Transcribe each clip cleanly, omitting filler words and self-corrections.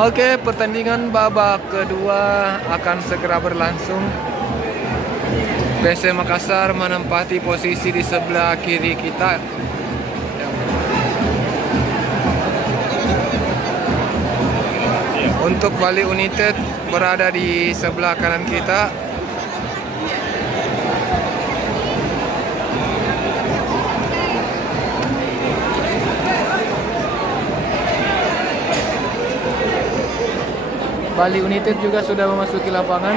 Oke, pertandingan babak kedua akan segera berlangsung. PSM Makassar menempati posisi di sebelah kiri kita. Untuk Bali United berada di sebelah kanan kita. Bali United juga sudah memasuki lapangan.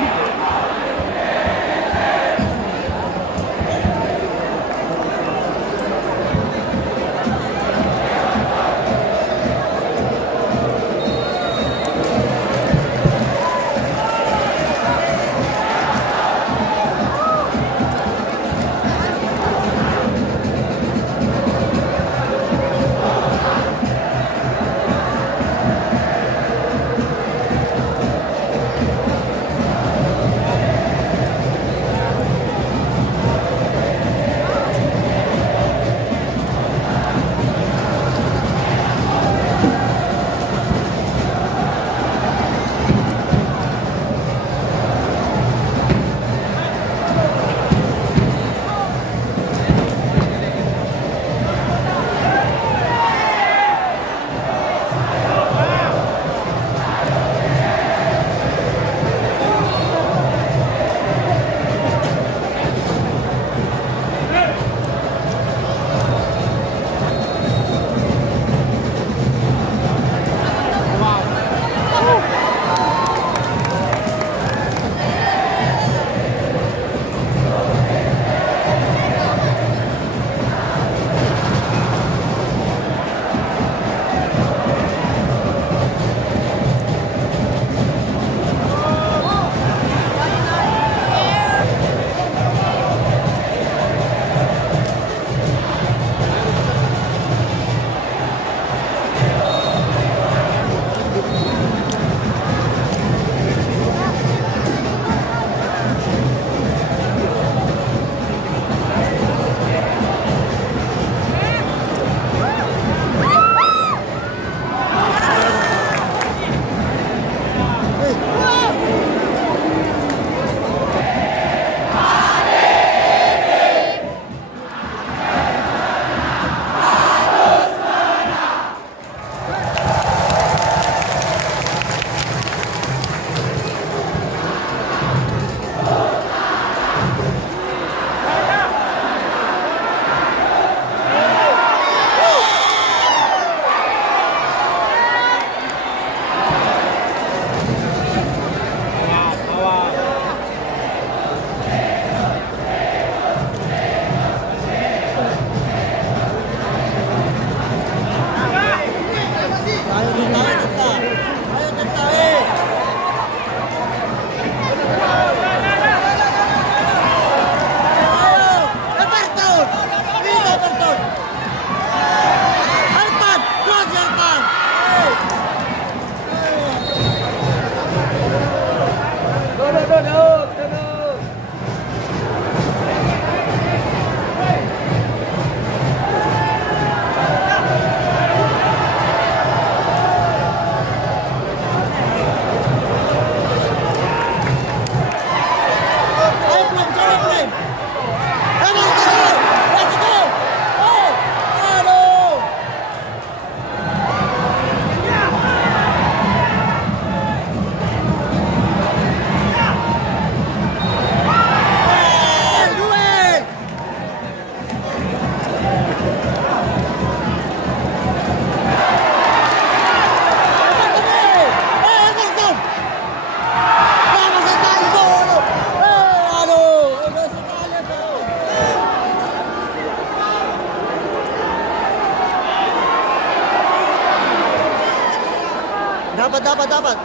Dapat.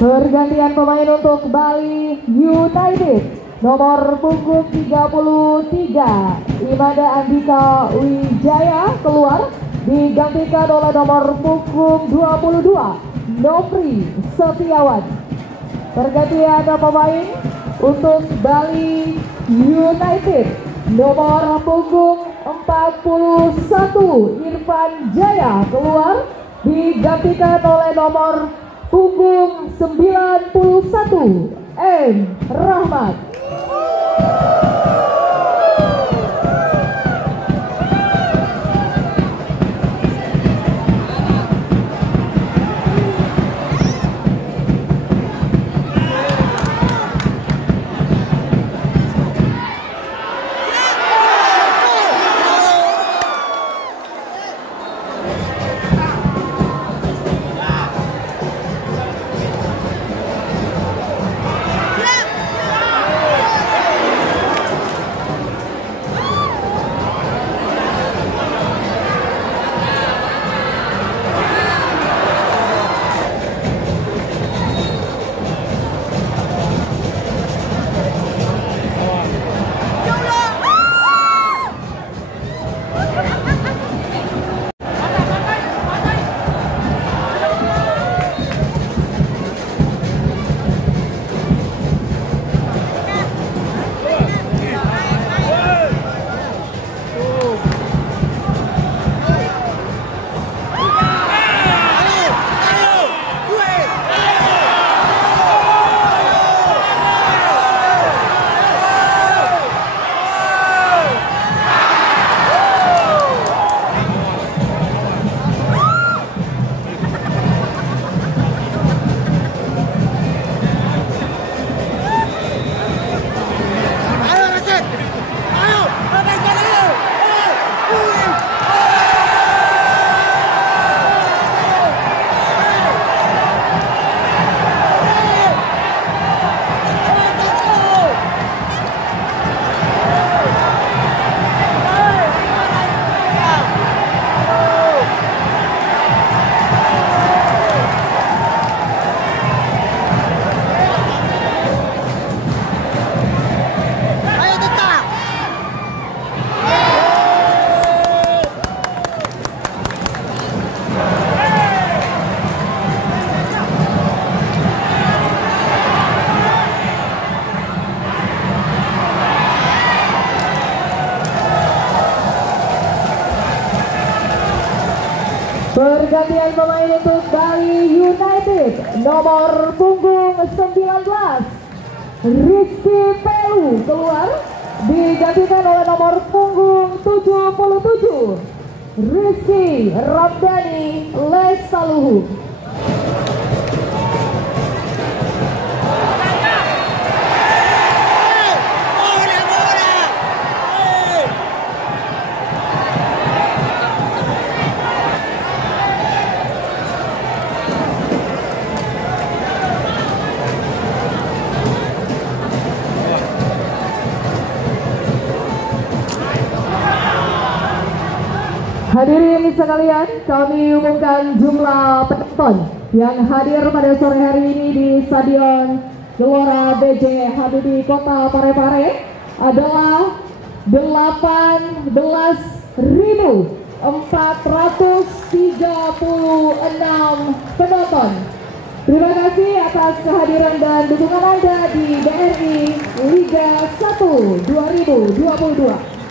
Pergantian pemain untuk Bali United. Nomor punggung 33 Imada Andika Wijaya keluar, digantikan oleh nomor punggung 22 Nopri Setiawan. Pergantian pemain untuk Bali United. Nomor punggung 41 Irfan Jaya keluar, digantikan oleh nomor punggung 91 M Rahmat. Pergantian pemain untuk Bali United. Nomor punggung 19 Rizky Pelu keluar, digantikan oleh nomor punggung 77 Rizky Ramdhani Lesaluhu. Hadirin sekalian, kami umumkan jumlah penonton yang hadir pada sore hari ini di Stadion Gelora B.J. Habibie Kota Parepare adalah 18.436 penonton. Terima kasih atas kehadiran dan dukungan Anda di BRI Liga 1 2022.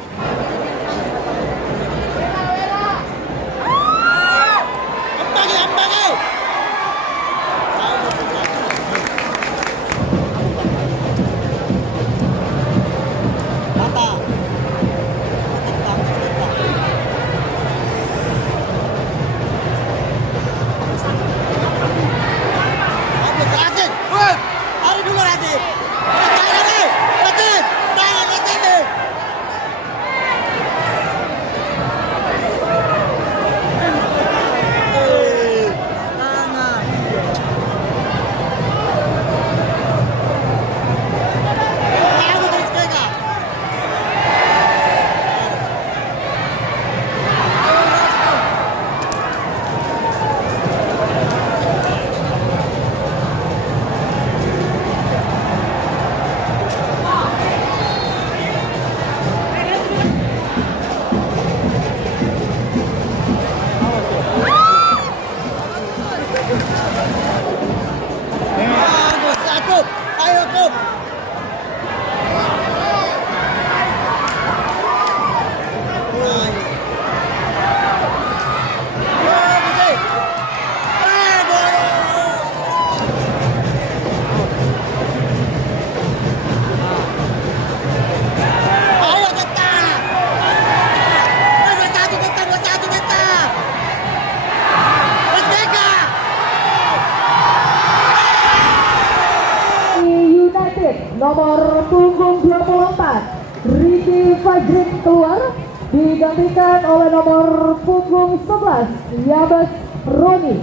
nomor punggung 24 Ricky Fajrin keluar, digantikan oleh nomor punggung 11 Yabes Roni.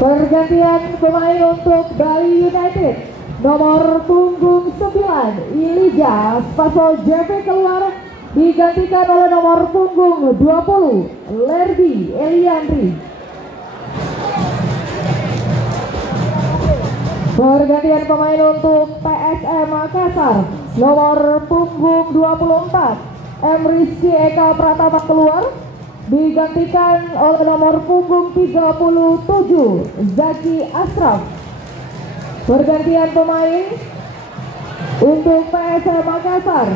Pergantian pemain untuk Bali United, nomor punggung 9 Ilija Spasol JP keluar, digantikan oleh nomor punggung 20 Lerdi Eliandri. Pergantian pemain untuk PSM Makassar, nomor punggung 24 M. Rizky Eka Pratama keluar, digantikan oleh nomor punggung 37 Zaki Ashraf. Pergantian pemain untuk PSM Makassar,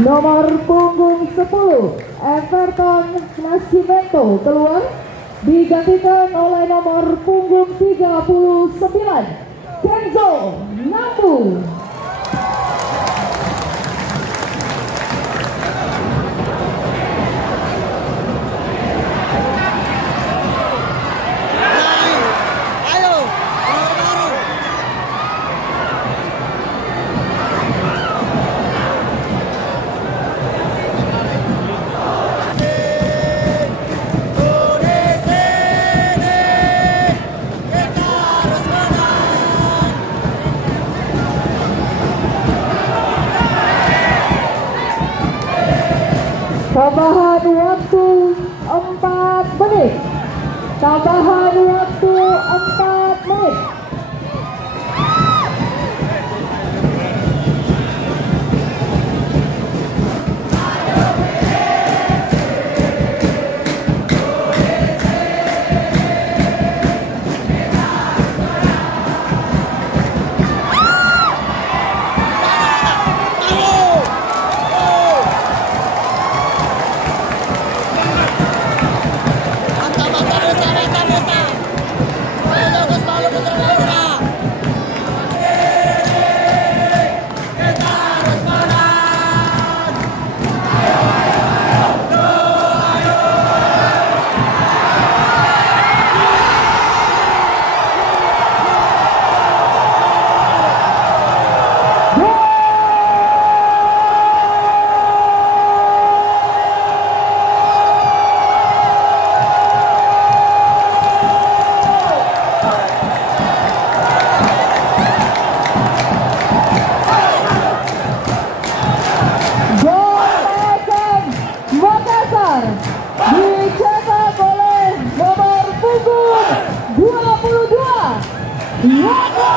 nomor punggung 10 Everton Nascimento keluar, digantikan oleh nomor punggung 39 Kenzo Nambu. Tambahan waktu 4 menit. Tambahan waktu 4 menit. Dicetak oleh nomor punggung 22 Yago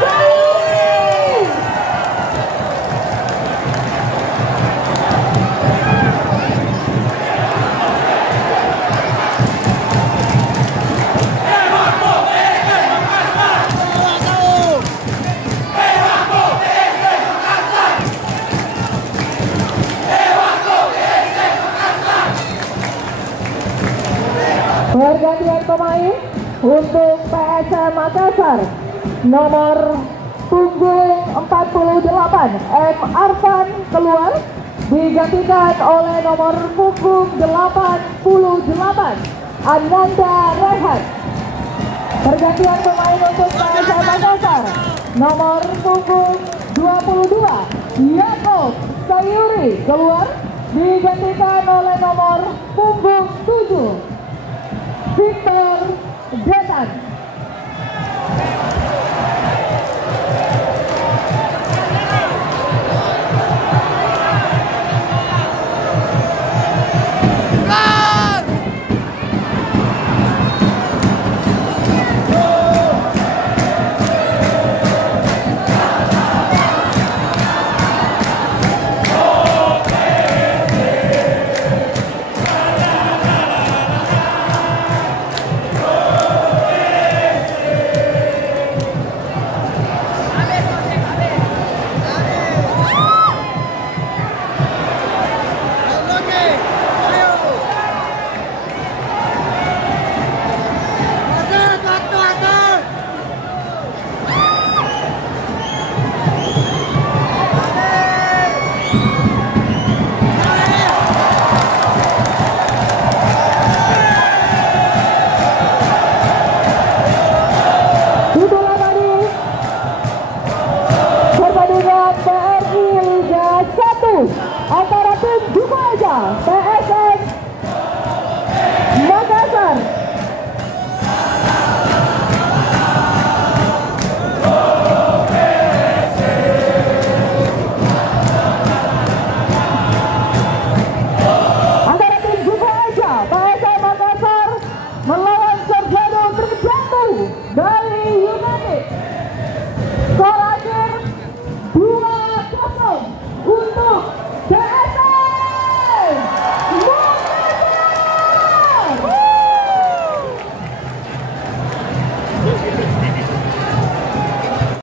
Sayuri. Pergantian pemain untuk PSM Makassar, nomor punggung 48 M. Arfan keluar, digantikan oleh nomor punggung 88 Ananda Rehat. Pergantian pemain untuk PSM Makassar, nomor punggung 22 Yakob Sayuri keluar, digantikan oleh nomor punggung 7 Victor Detan.